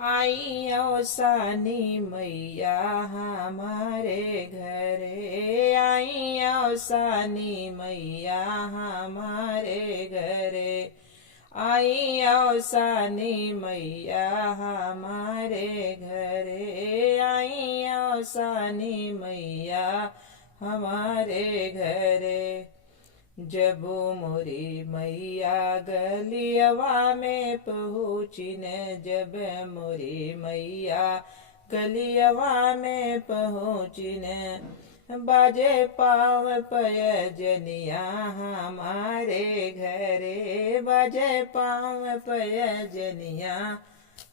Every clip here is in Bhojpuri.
आई औसानी मैया हमारे घरे, आई औसानी मैया हमारे घरे, आई औसानी मैया हमारे घरे, आई औसानी मैया हमारे घरे। जब मोरी मैया गलियवा में पहुँची न, जब मोरी मैया गलियवा में पहुँची न, बाजे पाव पयजनिया हमारे घरे, बाजे पाव पयजनिया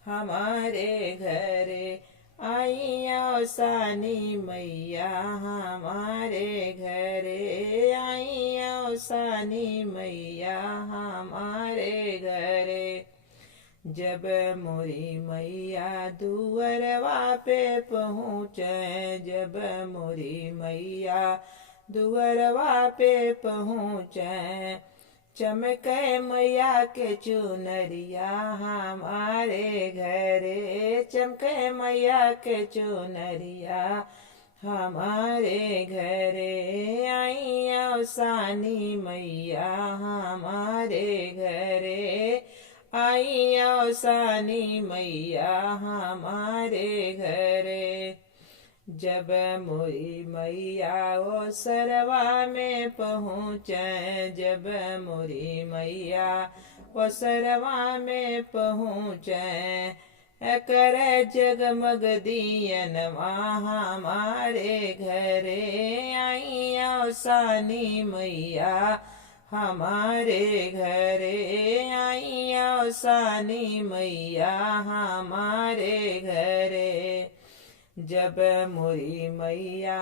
हमारे घरे, आई औसानी मैया हमारे घरे, आई औसानी मैया हमारे घरे। जब मोरी मैया दुअरवा पे पहुँचे, जब मोरी मैया दुअरवा पे पहुँचे, चमके मैया के चुनरिया हमारे घरे, चमके मैया के चुनरिया हमारे घरे, आई औसानी मैया हमारे घरे, आई औसानी मैया हमारे घरे। जब मोरी मैया ओसरवा में पहुँचे, जब मोरी मैया ओसरवा में पहुँचे, कर जगमग दियनवा हमारे घरे, आई औसानी मैया हमारे घरे, आई औसानी मैया हमारे घरे। जब मोरी मैया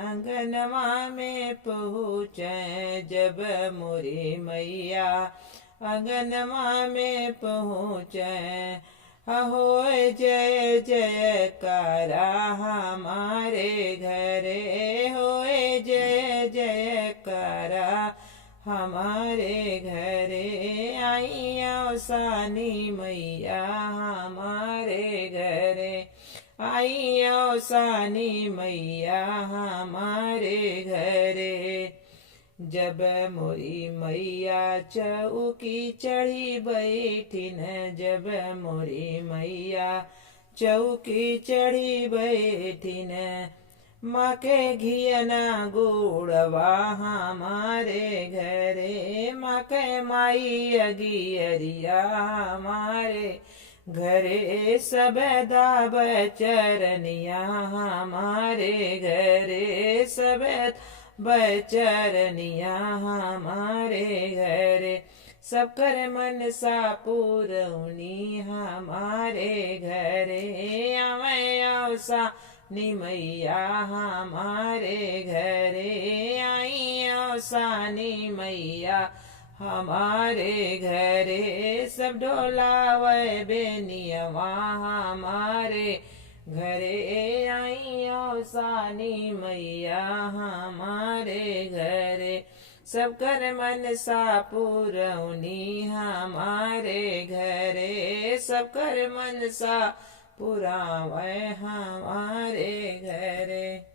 आंगनवा में पहुँचे, जब मोरी मैया आंगनवा में पहुँचे, होए जय जयकारा हमारे घरे, होए जय जयकारा हमारे घरे, आई औसानी मैया हमारे घरे, आई औसानी मैया हमारे घरे। जब मोरी मैया चौकी चढ़ी बैठी न, जब मोरी मैया चौकी चढ़ी बैठी न, माँ के घियना गुड़वा हमारे घरे, माँ के माई अगियरिया हमारे घरे, सब दाब चरनिया हमारे घरे, सब बचरनिया हमारे घरे, सब कर मन सा पूरौनी हमारे घरे, आवे औसानी मैया हमारे घरे, आई औसानी मैया हमारे घरे। सब डोलावे बेनियवा हमारे घरे, आई औसानी मैया हमारे घरे, सब कर मन सा पूरौनी हमारे घरे, सब कर मन सा पुरावे हमारे घरे।